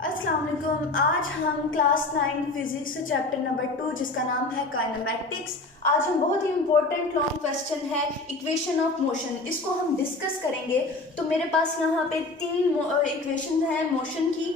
अस्सलाम वालेकुम। आज हम क्लास 9 फिजिक्स से चैप्टर नंबर 2 जिसका नाम है काइनेमैटिक्स। आज हम बहुत ही इंपॉर्टेंट लॉन्ग क्वेश्चन है इक्वेशन ऑफ मोशन, इसको हम डिस्कस करेंगे। तो मेरे पास यहाँ पे 3 इक्वेशन है मोशन की,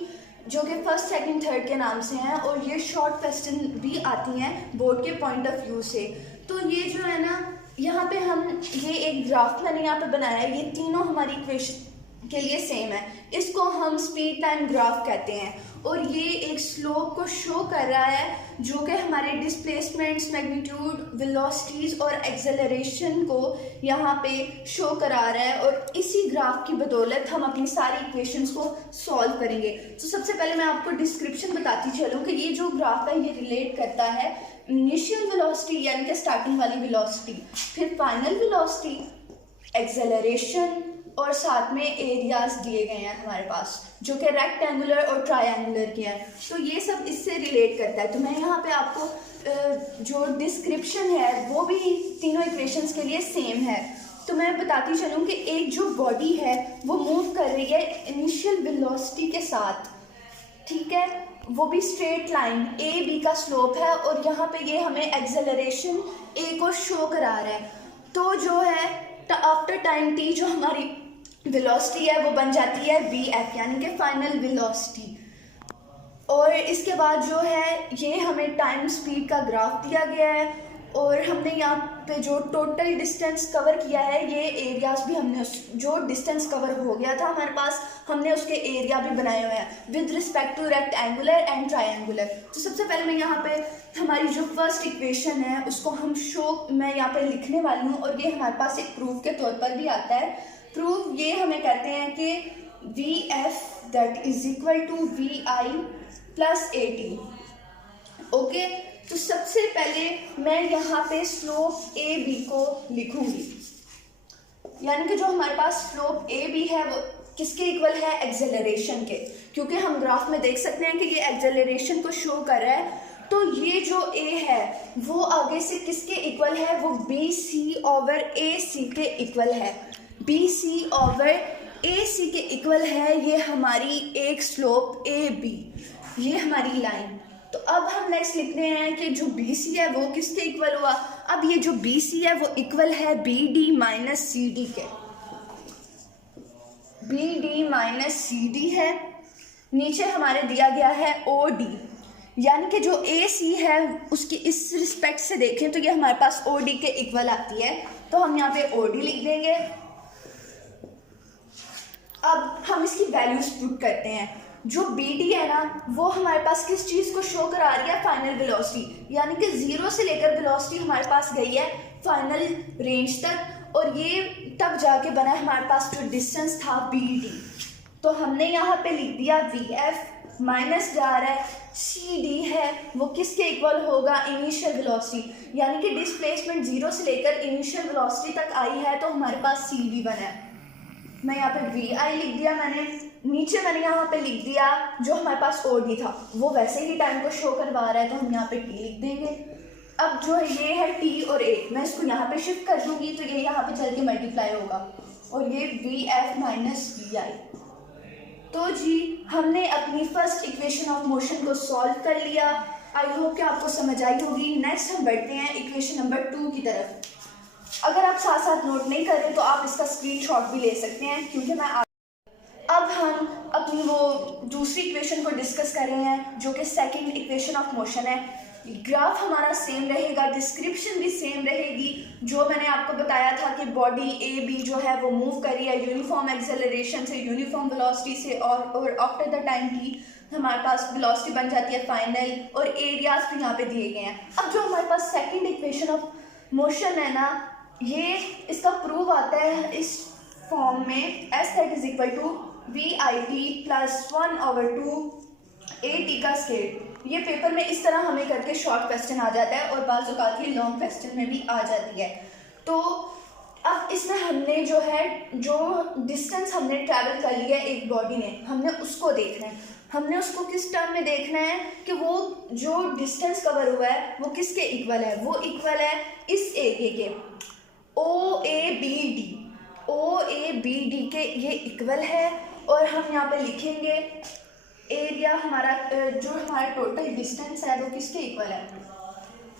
जो कि फर्स्ट सेकंड थर्ड के नाम से हैं, और ये शॉर्ट क्वेश्चन भी आती हैं बोर्ड के पॉइंट ऑफ व्यू से। तो ये जो है ना, यहाँ पे हम ये एक ग्राफ मैंने यहाँ पे बनाया है, ये तीनों हमारी इक्वेशन के लिए सेम है। इसको हम स्पीड टाइम ग्राफ कहते हैं, और ये एक स्लोप को शो कर रहा है जो कि हमारे डिस्प्लेसमेंट्स, मैग्नीट्यूड, वेलोसिटीज और एक्सेलरेशन को यहाँ पे शो करा रहा है। और इसी ग्राफ की बदौलत हम अपनी सारी इक्वेशंस को सॉल्व करेंगे। तो सबसे पहले मैं आपको डिस्क्रिप्शन बताती चलूँ कि ये जो ग्राफ है ये रिलेट करता है इनिशियल वेलोसिटी यानी कि स्टार्टिंग वाली वेलोसिटी, फिर फाइनल वेलोसिटी, एक्सेलरेशन, और साथ में एरियाज दिए गए हैं हमारे पास जो कि रेक्टेंगुलर और ट्रायंगुलर के हैं। तो ये सब इससे रिलेट करता है। तो मैं यहाँ पे आपको जो डिस्क्रिप्शन है वो भी तीनों इक्वेशंस के लिए सेम है। तो मैं बताती चलूँ कि एक जो बॉडी है वो मूव कर रही है इनिशियल वेलोसिटी के साथ, ठीक है, वो भी स्ट्रेट लाइन ए बी का स्लोप है, और यहाँ पे ये हमें एक्सेलरेशन ए को शो करा रहा है। तो जो है आफ्टर टाइम टी जो हमारी वेलोसिटी है वो बन जाती है वी एफ यानी कि फाइनल वेलोसिटी। और इसके बाद जो है ये हमें टाइम स्पीड का ग्राफ दिया गया है, और हमने यहाँ पे जो टोटल डिस्टेंस कवर किया है, ये एरियाज भी हमने जो डिस्टेंस कवर हो गया था हमारे पास, हमने उसके एरिया भी बनाए हुए हैं with respect two rectangular and triangular. तो सबसे पहले मैं यहाँ पे हमारी जो फर्स्ट इक्वेशन है उसको हम मैं यहाँ पे लिखने वाली हूँ, और ये हमारे पास एक प्रूफ के तौर पर भी आता है। प्रूफ ये हमें कहते हैं कि V F that is equal to V I plus A T. Okay, तो सबसे पहले मैं यहाँ पे स्लोप ए बी को लिखूंगी, यानी कि जो हमारे पास स्लोप ए बी है वो किसके इक्वल है, एक्सेलरेशन के, क्योंकि हम ग्राफ में देख सकते हैं कि ये एक्सेलरेशन को शो कर रहा है। तो ये जो ए है वो आगे से किसके इक्वल है, वो बी सी ओवर ए सी के इक्वल है। बी सी ओवर ए सी के इक्वल है ये हमारी एक स्लोप ए बी, ये हमारी लाइन। तो अब हम नेक्स्ट लिखते हैं कि जो बी सी है वो किसके इक्वल हुआ। अब ये जो बी सी है वो इक्वल है B D minus C D के। B D minus C D है, नीचे हमारे दिया गया है ओ डी, यानी कि जो ए सी है उसकी इस रिस्पेक्ट से देखें तो ये हमारे पास ओ डी के इक्वल आती है। तो हम यहाँ पे ओ डी लिख देंगे। अब हम इसकी वैल्यूज पुट करते हैं। जो बी डी है ना वो हमारे पास किस चीज़ को शो करा रही है, फाइनल वेलोसिटी, यानी कि 0 से लेकर वेलोसिटी हमारे पास गई है फाइनल रेंज तक, और ये तब जाके बना है हमारे पास जो डिस्टेंस था बी डी। तो हमने यहाँ पे लिख दिया वी एफ माइनस जा रहा है सी डी है, वो किसके इक्वल होगा, इनिशियल वेलोसिटी, यानी कि डिस्प्लेसमेंट 0 से लेकर इनिशियल वेलोसिटी तक आई है, तो हमारे पास सी डी बना है। मैं यहाँ पे वी आई लिख दिया मैंने, नीचे मैंने यहाँ पे लिख दिया जो हमारे पास ओ डी था वो वैसे ही टाइम को शो करवा रहा है, तो हम यहाँ पे टी लिख देंगे। अब जो ये है टी और ए, मैं इसको यहाँ पे शिफ्ट कर दूंगी तो ये यहाँ पे चल के मल्टीप्लाई होगा, और ये वी एफ माइनस वी आई। तो जी हमने अपनी फर्स्ट इक्वेशन ऑफ मोशन को सॉल्व कर लिया। आई होप कि आपको समझ आई होगी। नेक्स्ट हम बढ़ते हैं इक्वेशन नंबर 2 की तरफ। अगर आप साथ साथ नोट नहीं कर रहे तो आप इसका स्क्रीनशॉट भी ले सकते हैं, क्योंकि मैं अब हम अपनी वो दूसरी इक्वेशन को डिस्कस कर रहे हैं जो कि सेकंड इक्वेशन ऑफ मोशन है। ग्राफ हमारा सेम रहेगा, डिस्क्रिप्शन भी सेम रहेगी। जो मैंने आपको बताया था कि बॉडी ए बी जो है वो मूव कर रही है यूनिफॉर्म एक्सेलरेशन से, यूनिफॉर्म वेलोसिटी से, और आफ्टर द टाइम टी हमारे पास वेलोसिटी बन जाती है फाइनल, और एरियाज भी यहाँ पे दिए गए हैं। अब जो हमारे पास सेकेंड इक्वेशन ऑफ मोशन है ना, ये इसका प्रूव आता है इस फॉर्म में, S that is equal to V I T plus 1/2 A T का स्केल। ये पेपर में इस तरह हमें करके शॉर्ट क्वेश्चन आ जाता है, और बाज़ औक़ात ये लॉन्ग क्वेश्चन में भी आ जाती है। तो अब इसमें हमने जो है जो डिस्टेंस हमने ट्रैवल कर लिया है एक बॉडी ने, हमने उसको देखना है। हमने उसको किस टर्म में देखना है कि वो जो डिस्टेंस कवर हुआ है वो किसके इक्वल है, वो इक्वल है इस एरिया के, O A B D. O A B D के ये इक्वल है, और हम यहाँ पे लिखेंगे एरिया एरिया हमारा जो हमारा टोटल डिस्टेंस है वो किसके इक्वल है,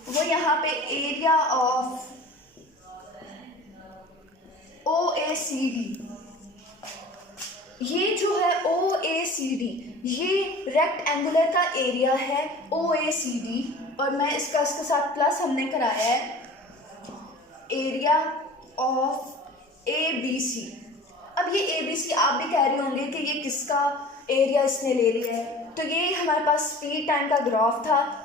वो यहाँ पे एरिया ऑफ OACD, ये जो है OACD ये रेक्टेंगुलर का एरिया है OACD, और मैं इसके साथ प्लस हमने कराया है एरिया ऑफ ABC। अब ये ABC आप भी कह रहे होंगे कि ये किसका एरिया इसने ले लिया है, तो ये हमारे पास स्पीड टाइम का ग्राफ था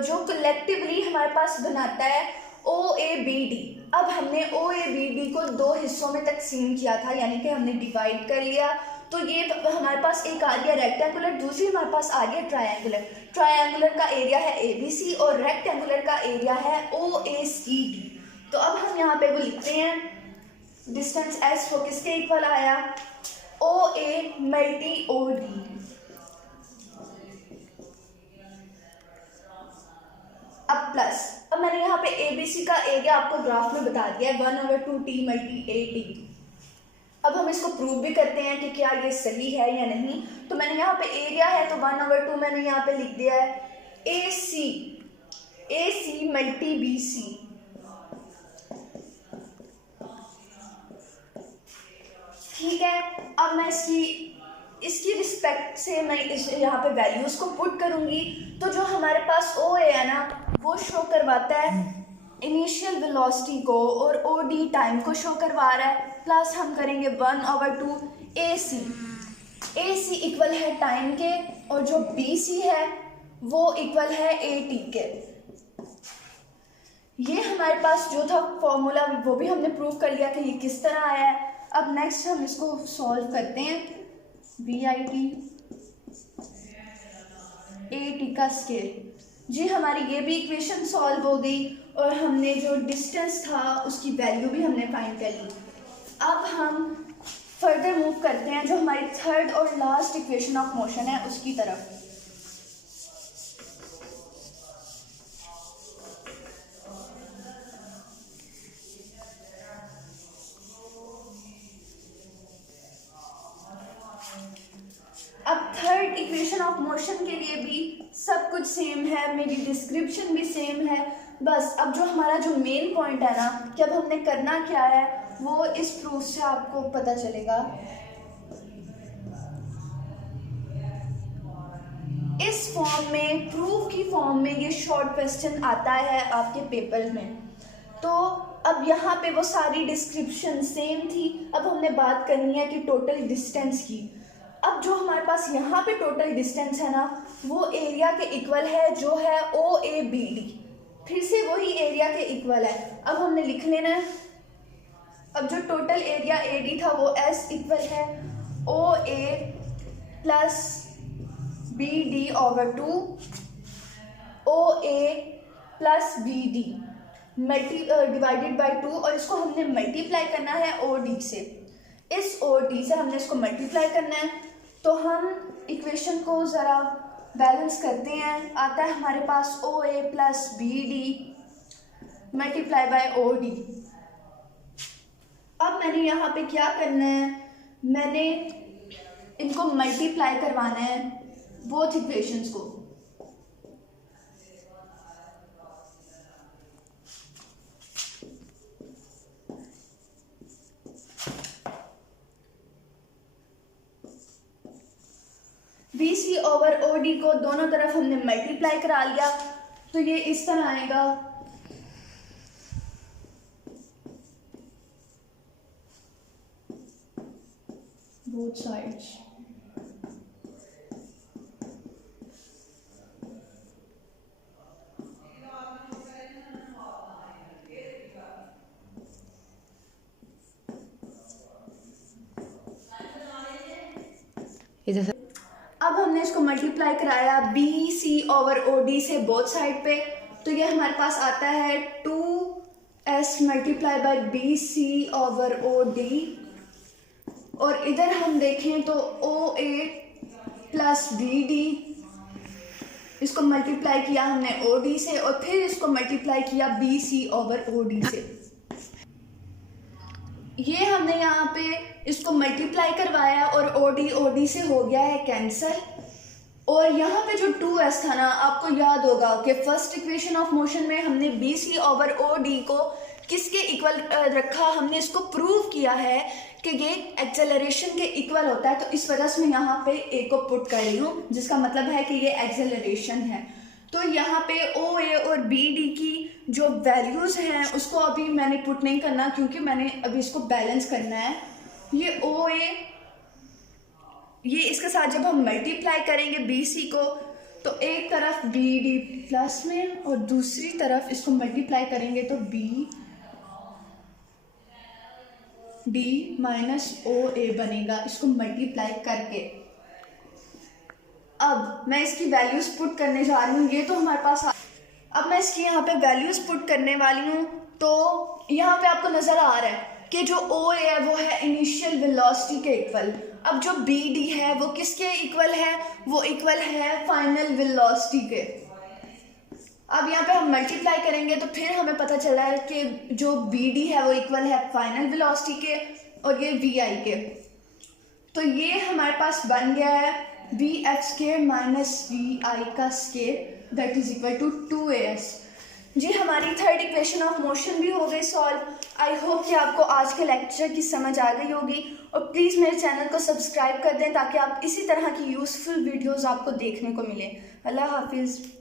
जो कलेक्टिवली हमारे पास बनाता है OABD। अब हमने OABD को दो हिस्सों में तकसीम किया था, यानी कि हमने डिवाइड कर लिया, तो ये हमारे पास एक आ गया रेक्टेंगुलर, दूसरी हमारे पास आ गया ट्रायंगुलर। ट्रायंगुलर का एरिया है ABC और रेक्टेंगुलर का एरिया है OACD। तो अब हम यहाँ पे वो लिखते हैं डिस्टेंस S वो किसके इक्वल आया, OA मल्टी OD। अब प्लस, अब मैंने यहाँ पे ABC का एरिया आपको ग्राफ में बता दिया है 1/2T मल्टी AD। अब हम इसको प्रूव भी करते हैं कि क्या ये सही है या नहीं। तो मैंने यहाँ पे एरिया है तो 1/2 मैंने यहाँ पे लिख दिया है AC मल्टी BC। ठीक है, अब मैं इसकी रिस्पेक्ट से मैं यहाँ पे वैल्यूज़ को पुट करूँगी, तो जो हमारे पास OA है ना वो शो करवाता है इनिशियल वेलोसिटी को और OD टाइम को शो करवा रहा है, प्लस हम करेंगे 1/2 AC इक्वल है टाइम के, और जो BC है वो इक्वल है AT के। ये हमारे पास जो था फॉर्मूला वो भी हमने प्रूव कर लिया कि ये किस तरह आया है। अब नेक्स्ट हम इसको सॉल्व करते हैं, BIT AT का स्केल। जी हमारी ये भी इक्वेशन सॉल्व हो गई और हमने जो डिस्टेंस था उसकी वैल्यू भी हमने फाइंड कर ली। अब हम फर्दर मूव करते हैं जो हमारी थर्ड और लास्ट इक्वेशन ऑफ मोशन है उसकी तरफ। अब थर्ड इक्वेशन ऑफ मोशन के लिए भी सब कुछ सेम है, मेरी डिस्क्रिप्शन भी सेम है। बस अब जो हमारा जो मेन पॉइंट है ना कि अब हमने करना क्या है वो इस प्रूफ से आपको पता चलेगा। इस फॉर्म में, प्रूफ की फॉर्म में ये शॉर्ट क्वेश्चन आता है आपके पेपर में। तो अब यहाँ पे वो सारी डिस्क्रिप्शन सेम थी, अब हमने बात करनी है कि टोटल डिस्टेंस की। अब जो हमारे पास यहाँ पे टोटल डिस्टेंस है ना वो एरिया के इक्वल है जो है OABD, फिर से वही एरिया के इक्वल है। अब हमने लिख लेना है, अब जो टोटल एरिया AD था वो S इक्वल है OA plus BD/2 OA plus BD divided by 2, और इसको हमने मल्टीप्लाई करना है OD से। इस OD से हमने इसको मल्टीप्लाई करना है, तो हम इक्वेशन को ज़रा बैलेंस करते हैं। आता है हमारे पास OA plus BD multiply by OD। अब मैंने यहाँ पे क्या करना है, मैंने इनको मल्टीप्लाई करवाना है बोथ इक्वेशंस को। BC/OD को दोनों तरफ हमने मल्टीप्लाई करा लिया, तो ये इस तरह आएगा बोथ साइड्स। अब हमने इसको मल्टीप्लाई कराया BC/OD से बोथ साइड पे, तो ये हमारे पास आता है 2S मल्टीप्लाई बाय BC/OD, और इधर हम देखें तो OA प्लस BD, इसको मल्टीप्लाई किया हमने OD से और फिर इसको मल्टीप्लाई किया BC/OD से। ये हमने यहाँ पे इसको मल्टीप्लाई करवाया और OD से हो गया है कैंसिल। और यहाँ पे जो 2s था ना, आपको याद होगा कि फर्स्ट इक्वेशन ऑफ मोशन में हमने BC ओवर OD को किसके इक्वल रखा, हमने इसको प्रूव किया है कि ये एक्सेलरेशन के इक्वल होता है। तो इस वजह से मैं यहाँ पे A को पुट कर रही हूँ, जिसका मतलब है कि ये एक्सेलरेशन है। तो यहाँ पे OA और BD की जो वैल्यूज़ हैं उसको अभी मैंने पुट नहीं करना, क्योंकि मैंने अभी इसको बैलेंस करना है। ये OA, ये इसके साथ जब हम मल्टीप्लाई करेंगे BC को, तो एक तरफ BD प्लस में और दूसरी तरफ इसको मल्टीप्लाई करेंगे तो BD माइनस OA बनेगा, इसको मल्टीप्लाई करके। अब मैं इसकी वैल्यूज पुट करने जा रही हूँ, ये तो हमारे पास अब मैं इसकी यहाँ पे वैल्यूज पुट करने वाली हूँ। तो यहाँ पे आपको नज़र आ रहा है कि जो OA है वो है इनिशियल वेलोसिटी के इक्वल। अब जो BD है वो किसके इक्वल है, वो इक्वल है फाइनल वेलोसिटी के। अब यहाँ पे हम मल्टीप्लाई करेंगे तो फिर हमें पता चला है कि जो BD है वो इक्वल है फाइनल वेलोसिटी के और ये VI के। तो ये हमारे पास बन गया है VF स्क्वायर माइनस VI का square that is equal to 2AS। जी, हमारी थर्ड इक्वेशन ऑफ मोशन भी हो गई सॉल्व। आई होप कि आपको आज के लेक्चर की समझ आ गई होगी, और प्लीज़ मेरे चैनल को सब्सक्राइब कर दें ताकि आप इसी तरह की यूज़फुल वीडियोज़ आपको देखने को मिले। अल्लाह हाफिज़।